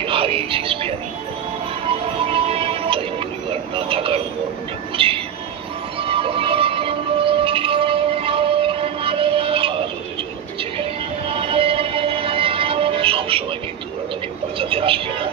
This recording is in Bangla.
পরিবারকে হারিয়েছিস পিয়ানি, তাই পরিবার না থাকার মর্মটা বুঝি। আজ ওদের জন্য বেঁচে গেলি, সবসময় কিন্তু ওরা তোকে বাঁচাতে আসবে না।